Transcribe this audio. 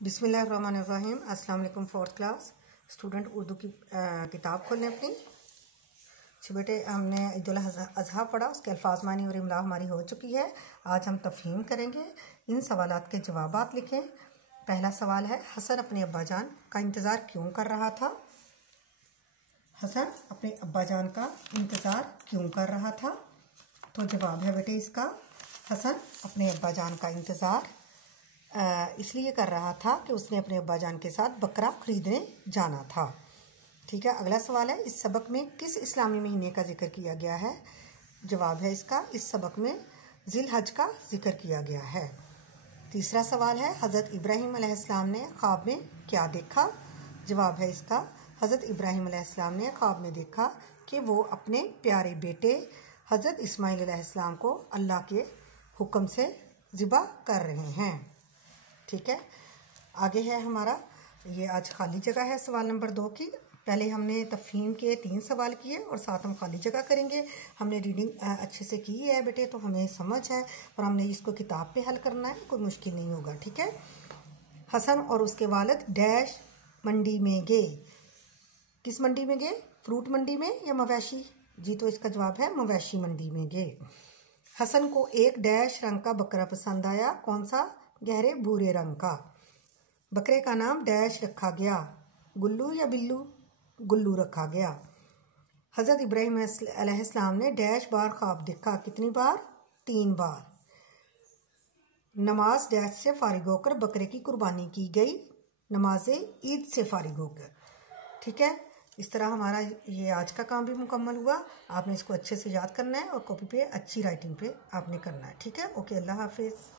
बिस्मिल्लाहिर्रहमानिर्रहीम। अस्सलाम वालेकुम। फोर्थ क्लास स्टूडेंट उर्दू की किताब खोलें अपनी। बेटे हमने ईद उल अज़हा पढ़ा, उसके अल्फाज मानी और इमला हमारी हो चुकी है। आज हम तफ़हीम करेंगे। इन सवालात के जवाबात लिखें। पहला सवाल है, हसन अपने अब्बाजान का इंतज़ार क्यों कर रहा था? हसन अपने अब्बाजान का इंतज़ार क्यों कर रहा था? तो जवाब है बेटे इसका, हसन अपने अब्बाजान का इंतज़ार इसलिए कर रहा था कि उसने अपने अब्बाजान के साथ बकरा खरीदने जाना था। ठीक है। अगला सवाल है, इस सबक में किस इस्लामी महीने का जिक्र किया गया है? जवाब है इसका, इस सबक में जिल-हज का जिक्र किया गया है। तीसरा सवाल है, हज़रत इब्राहीम अलैहिस्सलाम ने ख्वाब में क्या देखा? जवाब है इसका, हज़रत इब्राहीम अलैहिस्सलाम ने ख्वाब में देखा कि वो अपने प्यारे बेटे हज़रत इस्माइल अलैहिस्सलाम को अल्लाह के हुक्म से ज़िबा कर रहे हैं। ठीक है। आगे है हमारा, ये आज खाली जगह है सवाल नंबर 2 की। पहले हमने तफ़हीम के 3 सवाल किए और साथ हम खाली जगह करेंगे। हमने रीडिंग अच्छे से की है बेटे, तो हमें समझ है और हमने इसको किताब पे हल करना है, कोई मुश्किल नहीं होगा। ठीक है। हसन और उसके वालिद डैश मंडी में गए। किस मंडी में गए? फ्रूट मंडी में या मवेशी? जी, तो इसका जवाब है मवेशी मंडी में गए। हसन को एक डैश रंग का बकरा पसंद आया। कौन सा? गहरे भूरे रंग का। बकरे का नाम डैश रखा गया, गुल्लू या बिल्लू? गुल्लू रखा गया। हज़रत इब्राहीम अलैहिस्सलाम ने डैश बार ख्वाब देखा। कितनी बार? 3 बार। नमाज डैश से फारिग होकर बकरे की कुर्बानी की गई। नमाज ईद से फारिग होकर। ठीक है। इस तरह हमारा ये आज का काम भी मुकम्मल हुआ। आपने इसको अच्छे से याद करना है और कॉपी पे अच्छी राइटिंग पे आपने करना है। ठीक है। ओके, अल्लाह हाफिज़।